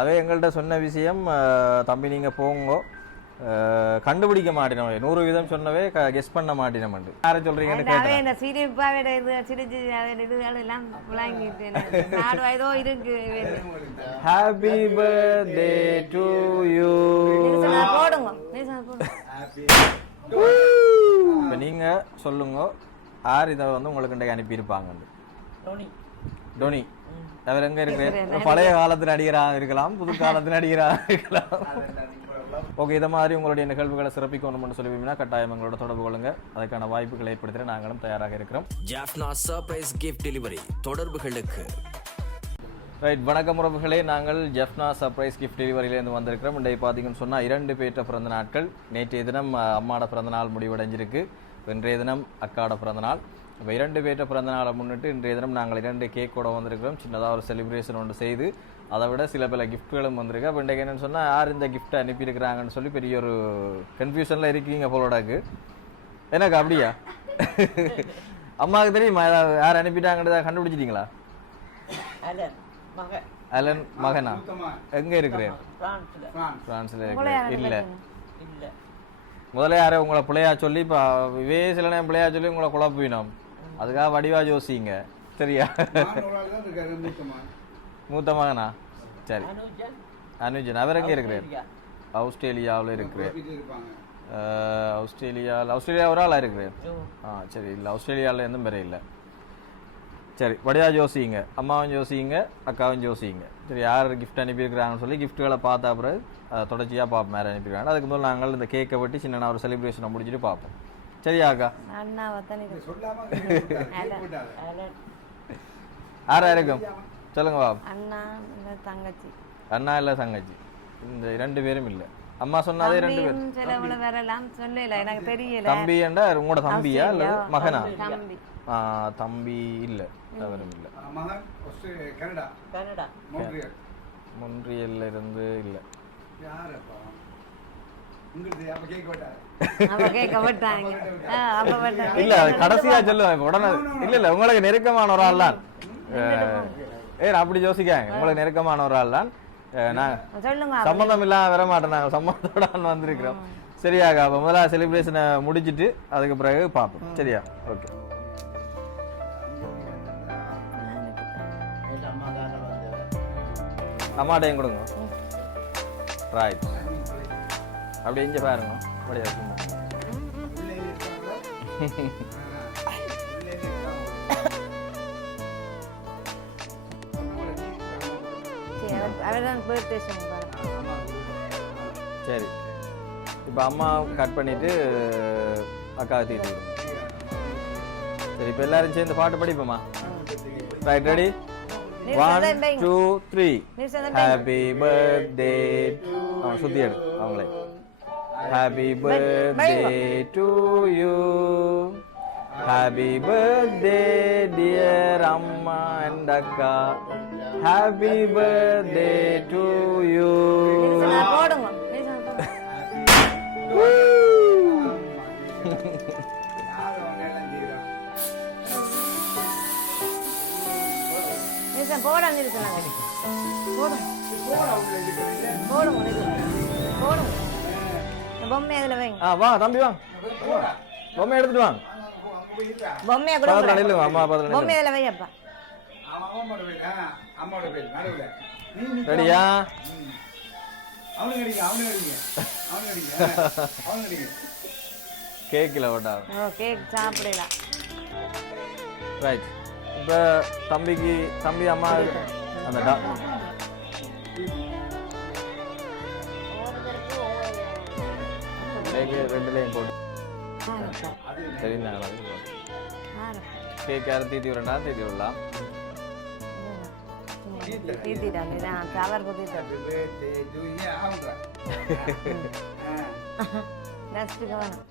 அதே எங்கள்கிட்ட சொன்ன விஷயம் தம்பி நீங்கள் போங்கோ. கண்டுபிடிக்க மாட்டினோம் நூறு வீதம் சொன்னவே கெஸ் பண்ண மாட்டினோம்ண்டு யாரை சொல்கிறீங்கன்னு அவன் கேட்டேன் சிரிப்பாவோட இது சிரிச்சு இதுகள் எல்லாம் விளங்கிட்டு நாலு வயதோ இருக்கு. ஹாப்பி பர்த்டே டு யூ போடுங்க. இப்போ நீங்கள் சொல்லுங்க யார் இதை வந்து உங்களுக்கு அனுப்பியிருப்பாங்க டோனி அவர் எங்க இருக்கிறார் பழைய காலத்து நடிகராக இருக்கலாம் புது காலத்து நடிகராக இருக்கலாம். ஓகே இதை மாதிரி உங்களுடைய நிகழ்வுகளை சிறப்பிக்கணும்னு சொல்லுவீங்கன்னா கட்டாயம் எங்களோட தொடர்பு கொள்ளுங்க. அதுக்கான வாய்ப்புகளை ஏற்படுத்த நாங்களும் தயாராக இருக்கிறோம். ஜாஃப்னா சர்ப்ரைஸ் கிஃப்ட் டெலிவரி தொடர்புகளுக்கு. ரைட் வணக்கம் உறவுகளே. நாங்கள் ஜெஃப்னா சர்ப்ரைஸ் கிஃப்ட் டெலிவரியிலேருந்து வந்திருக்கிறோம். இன்றைய பார்த்தீங்கன்னு சொன்னால் இரண்டு பேர்ட்ட பிறந்த நாட்கள். நேற்றைய தினம் அம்மாட பிறந்த நாள் முடிவடைஞ்சிருக்கு. இன்றைய தினம் அக்காட பிறந்த நாள். இப்போ இரண்டு பேர்ட்ட பிறந்த நாளை முன்னிட்டு இன்றைய தினம் நாங்கள் இரண்டு கேக்கோட வந்திருக்கிறோம். சின்னதாக ஒரு செலிப்ரேஷன் ஒன்று செய்து அதை விட சில பல கிஃப்ட்களும் வந்திருக்கு. அப்போ இன்றைக்கு என்னென்னு சொன்னால் யார் இந்த கிஃப்ட்டை அனுப்பியிருக்கிறாங்கன்னு சொல்லி பெரிய ஒரு கன்ஃபியூஷனில் இருக்கீங்க போலோடாக்கு எனக்கு அப்படியா? அம்மாவுக்கு தெரியுமா யார் அனுப்பிட்டாங்கன்றதை கண்டுபிடிச்சிட்டீங்களா? அலன் மகன்? அலன் மகனா எங்க இருக்கிறேன் பிரான்ஸ்ல. இல்ல. முதல்ல யாரோ உங்களை பிள்ளையா சொல்லி இப்போ இவே சில நேரம் பிள்ளையா சொல்லி உங்களை குழப்பினோம். அதுக்காக வடிவா யோசிங்க சரியா மூத்த மகனா? சரி. அனுஜன். அவர் எங்க இருக்கிறார்? ஆஸ்திரேலியாவில் இருக்கிறார். ஆஸ்திரேலியாவில் ஆஸ்திரேலியா ஒரு ஆளா இருக்கிறார்? ஆ சரி இல்லை. ஆஸ்திரேலியாவில் எதுவும் பெரிய இல்லை. சரி வடிவா யோசிங்க அம்மாவும் யோசிங்க அக்காவும் யோசிங்க சரி யார் கிஃப்ட் அனுப்பியிருக்கிறாங்கன்னு சொல்லி கிஃப்ட்டுகளை பார்த்த அப்புறம் அதை தொடர்ச்சியாக பார்ப்போம் யார் அனுப்பியிருக்காங்க. அதுக்கு முதல்ல நாங்கள் இந்த கேக்கை வெட்டி சின்ன ஒரு செலிப்ரேஷனை முடிச்சுட்டு பார்ப்போம். சரியா அக்கா? யாரா இருக்கும் சொல்லுங்க பாப். அண்ணா தங்கச்சி. அண்ணா இல்லை தங்கச்சி. இந்த ரெண்டு பேரும் இல்லை. அம்மா சொன்னாதே ரெண்டு பேர். தம்பியும் சிலவுல வரலாம் சொல்லல எனக்கு தெரியல. தம்பி என்றா உங்களோட தம்பியா? அல்லது மகனா? தம்பி. தம்பி இல்லை. அவரும் இல்லை கனடா. மொன்றியல்ல இருந்து இல்லை. இல்ல கடைசியா சொல்லுவேன் உடனே இல்ல இல்ல உங்களுக்கு நெருக்கமான ஒரு ஆள் தான். ஏ அப்படி யோசிக்காங்க. உங்களுக்கு நெருக்கமான ஒரு ஆள் தான். அஹ், நான் சொல்லுங்க சம்மந்தம் இல்லாம வர மாட்டேன் நாங்க சம்மந்தத்தோட வந்திருக்கிறோம். சரியாக்கா அப்ப முதல்ல செலிப்ரேஷனை முடிச்சிட்டு அதுக்கு பிறகு பார்ப்போம். சரியா? ஓகே அம்மாட்டையும் கொடுங்க. ரைட் அப்படியே இங்கே பாருங்க. அப்படியே சும்மா சரி, இப்போ அம்மா கட் பண்ணிட்டு அக்கா தீட்டு. சரி இப்போ எல்லாரும் சேர்ந்து பாட்டு படிப்போமா? Right ready one two three happy birthday அவன் சுத்தி எடு அவங்களே happy birthday to you happy birthday dear அம்மா அண்ட் அக்கா ஹாப்பி பர்த்டே டு யூ போடுங்க நிமிஷம் போடுங்க. நிமிஷம் போட நிறுத்தினாங்க போடுங்க போடுங்க நிறுத்துங்க. போடுங்க இந்த பொம்மை அதுல வைங்க ஆ வா தம்பி வா. பொம்மை எடுத்துட்டு வாங்க பொம்மையை கூட பொம்மை அதுல நிக்க. ரெடியா? கேக்கில் ஓட்டா. கேக் சாப்பிடலாம் ரைட் இப்போ தம்பிக்கு தம்பி அம்மா அந்த டா ரெண்டுலேயும் போட்டு. சரி நாங்கள் கேக் யாரும் தீத்தி விடண்டா தீத்தி விடலாம் நான் டஸ்ட்டுக்கு வேணும்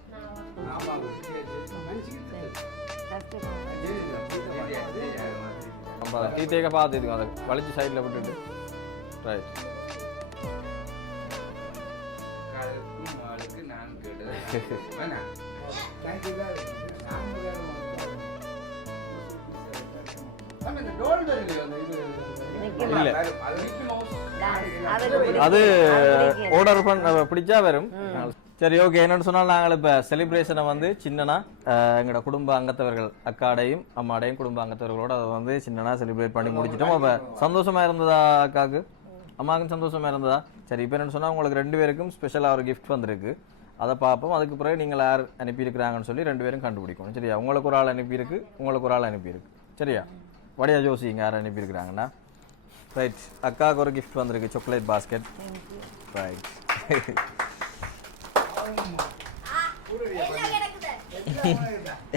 நம்ம தீத்தேக்க பார்த்துக்கோ அதை வலிச்சு சைடில் விட்டுட்டு. ரைட். அது. ஆர்டர் பண்ண பிடிச்சா வரும். சரி ஓகே என்னன்னு சொன்னால் நாங்கள் இப்போ செலிப்ரேஷனை வந்து சின்னனா எங்களோட குடும்ப அங்கத்தவர்கள் அக்காடையும் அம்மாடையும் குடும்ப அங்கத்தவர்களோட அதை வந்து சின்னனா செலிப்ரேட் பண்ணி முடிச்சிட்டோம். அப்போ சந்தோஷமா இருந்ததா அக்காவுக்கு அம்மாவுக்கும் சந்தோஷமா இருந்ததா? சரி இப்போ என்னன்னு சொன்னால் உங்களுக்கு ரெண்டு பேருக்கும் ஸ்பெஷலாக ஒரு கிஃப்ட் வந்திருக்கு. அதை பார்ப்போம். அதுக்கு பிறகு நீங்கள் யார் அனுப்பியிருக்கிறாங்கன்னு சொல்லி ரெண்டு பேரும் கண்டுபிடிக்கணும். சரியா? உங்களுக்கு ஒரு ஆள் அனுப்பியிருக்கு உங்களுக்கு ஒரு ஆள் அனுப்பியிருக்கு. சரியா? வடியா ஜோசிங்க யார் அனுப்பியிருக்கிறாங்கண்ணா ரைட் அக்காவுக்கு ஒரு கிஃப்ட் வந்திருக்கு சாக்லேட் பாஸ்கெட் ரைட்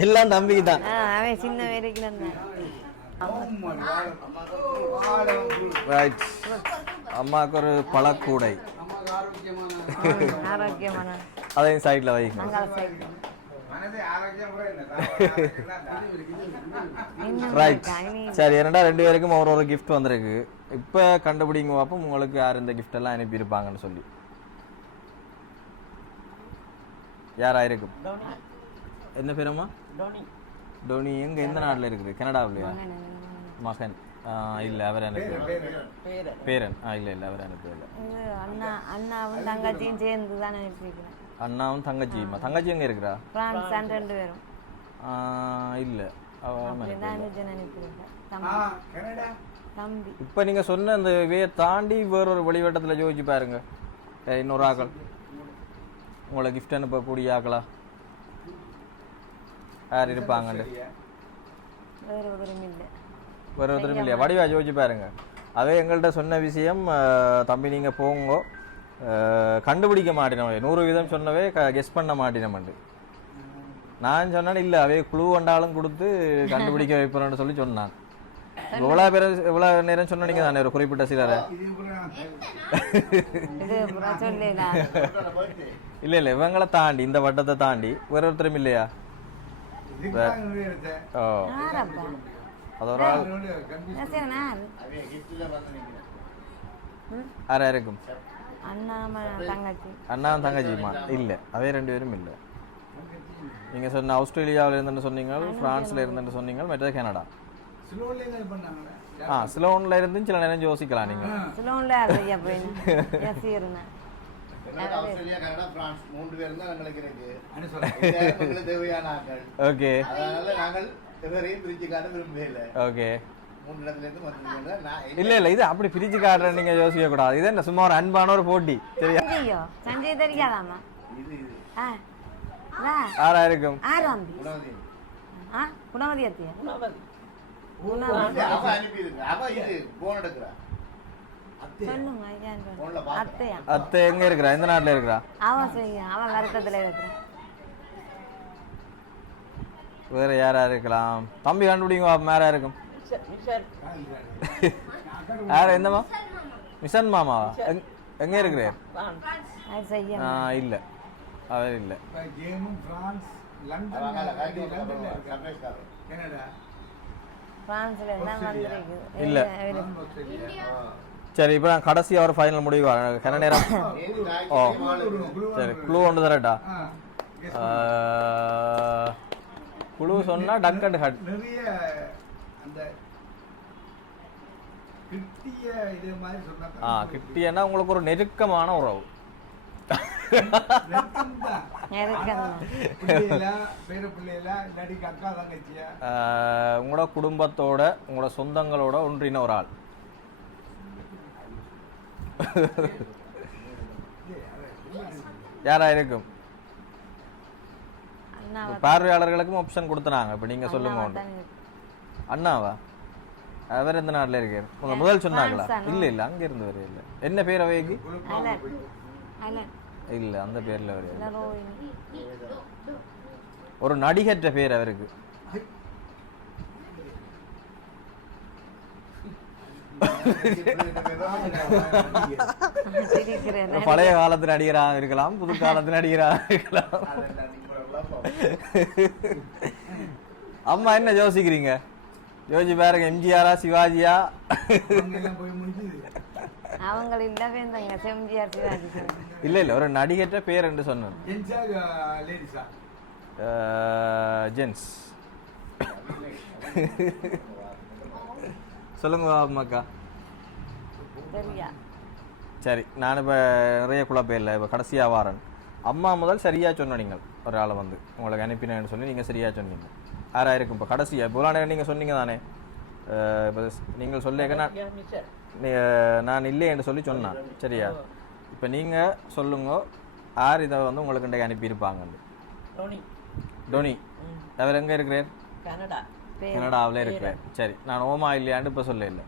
எல்லாம் தம்பிக்கு தான் அவன் சின்ன ரைட் அம்மாவுக்கு ஒரு பழக்கூடை. அதையும் சைடில் இன்னும் ரைட் சரி இரண்டா ரெண்டு பேருக்கும் ஒரு ஒரு கிஃப்ட் வந்திருக்கு. இப்போ கண்டுபிடிங்க பார்ப்போம் உங்களுக்கு யார் இந்த gift எல்லாம் அனுப்பியிருப்பாங்கன்னு சொல்லி. யாரா இருக்கும் டோனி என்ன பேரம்மா டோனி டோனி எங்க எந்த நாட்டில் இருக்குது? கனடாவிலையா? மகன் இல்ல அவர் அனுப்பி பேர? பேரன். ஆ இல்ல இல்ல அவர் அனுப்பல இது அண்ணா அண்ணாவும் தங்கச்சியும் சேர்ந்து தான் அனுப்பியிருக்கிறேன் அண்ணாவும் தங்கச்சியுமா? தங்கச்சி எங்க இருக்கிறா? பிரான்ஸ் ரெண்டு பேரும். ஆ, இல்ல. இப்போ நீங்க சொன்ன அந்த வே தாண்டி வேறொரு வழிவட்டத்துல யோசிச்சு பாருங்க. இன்னொரு ஆக்கள். உங்களை கிஃப்ட் அனுப்பக்கூடிய ஆக்களா? யார் இருப்பாங்கன்னு? வேற ஒருவரும் இல்லை. வேற ஒருத்தரும் இல்லையா? வடிவா யோசிச்சு பாருங்க. அதே எங்கள்கிட்ட சொன்ன விஷயம் தம்பி நீங்க போங்க. கண்டுபிடிக்க மாட்டினோம். நூறு வீதம் சொன்னவே கெஸ் பண்ண மாட்டினோம்ண்டு நான் சொன்னேன் இல்லை அவே குழு வண்டாலும் கொடுத்து கண்டுபிடிக்க வைப்போம்னு சொல்லி சொன்னான். இவ்வளோ பேர் இவ்வளோ நேரம் சொன்னீங்க தானே ஒரு குறிப்பிட்ட சிலரை? இல்லை இல்லை இவங்களை தாண்டி இந்த வட்டத்தை தாண்டி வேற ஒருத்தரும் இல்லையா? ஓ. அது ஒரு ஆள் யாரா இருக்கும் அண்ணா ம- தங்கச்சி. அண்ணா தங்கச்சிமா இல்லை அவே ரெண்டு பேரும் இல்லை. நீங்க சொன்ன ஆஸ்திரேலியாவில் இருந்துன்னு சொன்னீங்க பிரான்ஸ்ல இருந்துன்னு சொன்னீங்க மற்றது கனடா. ஆ சிலோன்ல இருந்து சில நேரம் யோசிக்கலாம் நீங்க சிலோன்ல அது அப்படின்னு சீருனேன் ஆஸ்திரேலியா கனடா பிரான்ஸ் மூன்று பேரும் தான் எங்களுக்கு இருக்கு அனு சொல்றேன் எல்லாரும் எங்களுக்கு தேவையான ஆட்கள். ஓகே. அதனால நாங்கள் எவரையும் பிரிச்சு காட்ட விரும்பவே இல்லை. ஓகே. இல்ல இல்ல இது அப்படி பிரிச்சு காட்டுறேன் நீங்க யோசிக்க கூடாது. இது என்ன சும்மா ஒரு அன்பான ஒரு போட்டி. சரியா? சஞ்சயோ தெரியாதாமா இது இது. ஆ வா. யாரா இருக்கும்? ஆறு அம்பி குணவதி அத்தியா? குணவதி. அவ அனுப்பியிருக்கு. அவ இது போன் எடுக்கிறா சொல்லுங்க ஐயான்னு போன்ல சொல்லுங்க. அத்தையா அத்தை எங்க இருக்கிறா? எந்த நாட்டுல இருக்கிறா? அவ செய்ய அவன் வருத்தத்துல இருக்கிறான். வேற யாரா இருக்கலாம்? தம்பி கண்டுபிடிங்க யாரா இருக்கும்? யார் எந்தமா மிஷன் மாமாவா? எங்க- இருக்கிறார்? ஆ இல்ல. அவர் இல்ல. பிரான்ஸ்ல வந்திருக்கு. இல்ல. சரி இப்போ நான் கடைசியா ஒரு ஃபைனல் முடிவு. கன நேரம்? ஓ சரி குழு ஒன்று தரட்டா குழு சொன்னா டக் அண்ட் ஹட் நிறைய அந்த கிட்டிய இது மாதிரி சொன்னா ஆ கிட்டியன்னா உங்களுக்கு ஒரு நெருக்கமான உறவு. உங்களோட குடும்பத்தோட உங்களோட சொந்தங்களோட ஒன்றின ஒரு ஆள். யாரா இருக்கும் பார்வையாளர்களுக்கும் ஆப்ஷன் கொடுத்தனாங்க. இப்போ நீங்க சொல்லுங்க அண்ணாவை? அவர் எந்த நாட்டில் இருக்கார்? உங்க முதல் சொன்னாங்களா? இல்ல இல்ல அங்க இருந்து வர இல்ல. என்ன பேர் அவைக்கு? இல்ல அந்த பேர்ல வர இல்ல. ரோஹிணி ஒரு நடிகற்ற பேர் அவருக்கு சிரிக்கிறேன் ஒரு பழைய காலத்து நடிகரா இருக்கலாம் புது காலத்து நடிகரா இருக்கலாம். அம்மா என்ன யோசிக்கிறீங்க? யோசிச்சு பாருங்க எம்ஜிஆரா சிவாஜியா? அவங்க இல்லவே இருந்தாங்க சிவாஜி இல்ல இல்ல ஒரு நடிகற்ற பேர் என்று சொன்னேன். ஜென்ஸ். சொல்லுங்க அம்மாக்கா சரி நான் இப்போ நிறைய குழப்பம் இல்லை இப்போ கடைசியாக வாரன். அம்மா முதல் சரியாக சொன்ன நீங்கள் ஒரு ஆளை வந்து உங்களுக்கு அனுப்பினேன்னு சொல்லி நீங்கள் சரியாக சொன்னீங்க. யாராக இருக்கும் இப்போ கடைசியாக நேரம் நீங்கள் சொன்னீங்க தானே? இப்போ நீங்கள் சொல்லிக்க நான் நான் இல்லைன்னு சொல்லி சொன்னான். சரியா? இப்போ நீங்கள் சொல்லுங்க யார் இதை வந்து உங்களுக்கு இன்றைக்கு அனுப்பியிருப்பாங்கன்னு. டோனி. டோனி. அவர் எங்கே இருக்கிறேன் கனடா. கனடாவில் இருக்கிறேன் சரி நான் ஓமா இல்லையான்னு இப்போ சொல்ல இல்லை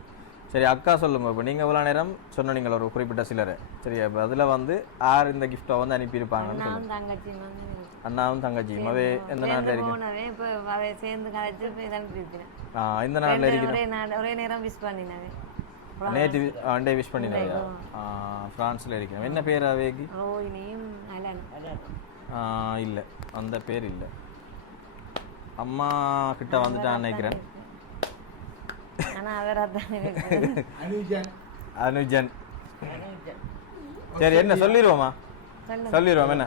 சரி அக்கா சொல்லுங்க. இப்போ நீங்கள் இவ்வளோ நேரம் சொன்னீங்கள ஒரு குறிப்பிட்ட சிலரை. சரியா இப்போ அதில் வந்து யார் இந்த கிஃப்ட்டை வந்து அனுப்பியிருப்பாங்கன்னு சொல்லுங்க. அண்ணாவும் தங்கச்சியும். அவே எந்த நாட்டில் இருக்கு போனவே இப்போ அவை சேர்ந்து இருக்கிறேன் ஆ இந்த நாட்டில் இருக்கிற ஒரே நேரம் விஷ் பண்ணினவே நேற்று அண்டே விஷ் பண்ணினாங்க ஃப்ரான்ஸில் இருக்கிறேன் என்ன பேர் அவேக்கு ரோஹினியும் அலன் இல்லை. அந்த பேர் இல்லை. அம்மா கிட்ட வந்துட்டான்னு நினைக்கிறேன். அனுஜன். அனுஜன். அனுஜன். சரி என்ன சொல்லிடுவோமா. சொல்லிடுவோம் என்ன?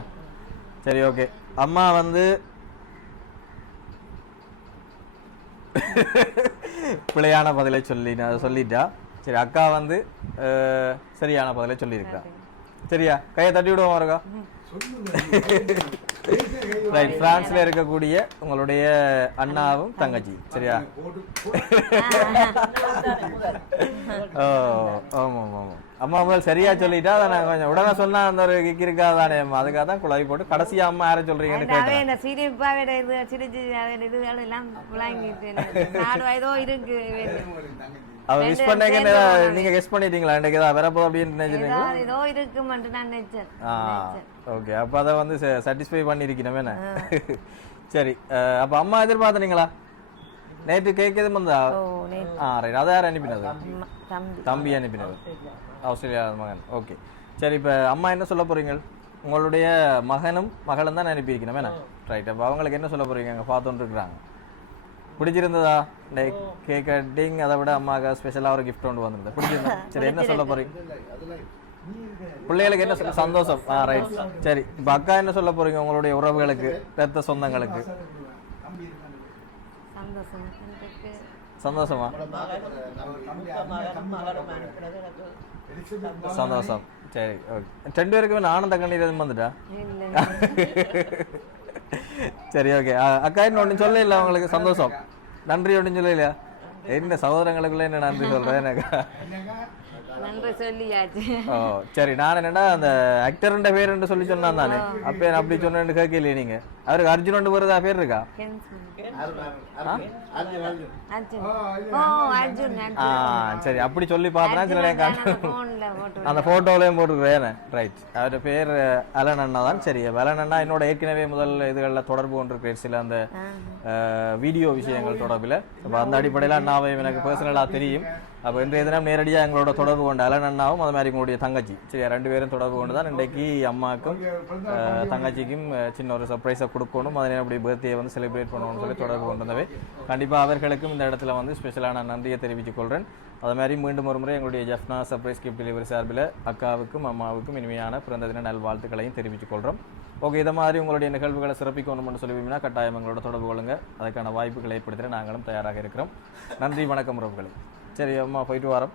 சரி ஓகே. அம்மா வந்து பிழையான பதிலை சொல்லி நான் சொல்லிட்டா. சரி அக்கா வந்து சரியான பதிலை சொல்லியிருக்கா. சரியா? கையை தட்டி விடுவோம் இருக்கா ரைட் பிரான்ஸ்ல இருக்கக்கூடிய உங்களுடைய அண்ணாவும் தங்கச்சி சரியா? ஓ ஆமாம் ஆமாம். அம்மா முதல் சரியா சொல்லிட்டா அதை நான் கொஞ்சம் உடனே சொன்னா அந்த ஒரு கிக் இருக்காதானே அதுக்காக தான் குழாய் போட்டு கடைசியா அம்மா யாரை சொல்றீங்கன்னு கேட்டேன். இந்த சிரிப்பு அவையோட இது சிரிச்சு அவையோட இதுகள் எல்லாம் நாலு வயதோ இருக்கு. அவ விஷ் பண்ணீங்க நீங்க கெஸ் பண்ணிட்டீங்களா? இன்னைக்கு ஏதாவது வரப்போ அப்படின்னு நினைச்சிட்டீங்களா ஏதோ இருக்குமென்று நான் நினைச்சேன். ஆ ஓகே அப்போ அதை வந்து சாட்டிஸ்ஃபை பண்ணியிருக்கணும் என்ன? சரி அப்போ அம்மா எதிர்பார்த்தனீங்களா? நேற்று கேக் எதுவும் வந்தா ஆ ரைட் அதை யார் அனுப்பினது? தம்பி அனுப்பினது. ஆஸ்திரேலியா மகன். ஓகே சரி இப்போ அம்மா என்ன சொல்ல போறீங்க? உங்களுடைய மகனும் மகளும் தான் அனுப்பியிருக்கணும் என்ன? ரைட் அப்போ அவங்களுக்கு என்ன சொல்ல போறீங்க? அங்கே பார்த்துட்டு இருக்கிறாங்க. பிடிச்சிருந்ததா? இந்த கேக் கட்டிங் அதை விட அம்மாவுக்கு ஸ்பெஷலாக ஒரு gift கொண்டு வந்திருந்தது பிடிச்சிருந்தா? சரி என்ன சொல்ல போறீங்க? பிள்ளைகளுக்கு என்ன சொல்ல சந்தோஷம். ஆ ரைட் சரி இப்போ அக்கா என்ன சொல்ல போறீங்க உங்களுடைய உறவுகளுக்கு ரத்த சொந்தங்களுக்கு? சந்தோஷம். சந்தோஷமா? சந்தோஷம். சரி ஓகே. ரெண்டு பேருக்குமே ஆனந்த கண்ணீர் எதுவும் வந்துட்டா? சரி ஓகே. அக்கா இன்னும் ஒன்றும் சொல்ல இல்லை அவங்களுக்கு சந்தோஷம். நன்றி ஒன்றும் சொல்ல இல்லையா என்ன சகோதரங்களுக்குள்ள என்ன நன்றி சொல்றேன் எனக்கு? நன்றி சொல்லியாச்சு. ஓ சரி நான் என்னடா அந்த ஆக்டர்ன்ற பேர் என்று சொல்லி சொன்னான் தானே. அப்போ அப்படி சொன்னேன்னு கேட்கலையே நீங்க. அவருக்கு அர்ஜுன் வருதா பேர் இருக்கா? சரி அப்படி சொல்லி பார்த்தனா சில அந்த ஃபோட்டோலையும் போட்டுருக்கிறேன் ரைட் அவர் பேர் அலன் அண்ணா தான். சரி அலன் அண்ணா என்னோட ஏற்கனவே முதல் இதுகளில் தொடர்பு கொண்டிருக்கிறேன் சில அந்த வீடியோ விஷயங்கள் தொடர்பில். அப்போ அந்த அடிப்படையில் அண்ணாவையும் எனக்கு பர்சனலாக தெரியும். அப்போ இன்றைய தினம் நேரடியாக எங்களோட தொடர்பு கொண்ட அலன் அண்ணாவும் அது மாதிரி உங்களுடைய தங்கச்சி. சரியா ரெண்டு பேரும் தொடர்பு கொண்டு தான் இன்றைக்கு அம்மாவுக்கும் தங்கச்சிக்கும் சின்ன ஒரு சர்ப்ரைஸை கொடுக்கணும். அதனை அப்படி பர்த்டே வந்து செலிப்ரேட் பண்ணணும்னு சொல்லி தொடர்பு கொண்டிருந்தவை. கண்டிப்பாக அவர்களுக்கும் இந்த இடத்துல வந்து ஸ்பெஷலான நன்றியை தெரிவித்துக் கொள்கிறேன் அது மாதிரி மீண்டும் ஒரு முறை எங்களுடைய ஜெஃப்னா சர்ப்ரைஸ் கிஃப்ட் டெலிவரி சார்பில் அக்காவுக்கும் அம்மாவுக்கும் இனிமையான பிறந்த தின நல்வாழ்த்துக்களையும் தெரிவித்துக் கொள்கிறோம் ஓகே இதை மாதிரி உங்களுடைய நிகழ்வுகளை சிறப்பிக்கணும்னு விரும்பினா கட்டாயம் எங்களோட தொடர்பு கொள்ளுங்கள் அதுக்கான வாய்ப்புகளை ஏற்படுத்த நாங்களும் தயாராக இருக்கிறோம். நன்றி வணக்கம் உறவுகளை. சரி அம்மா போயிட்டு வரோம்.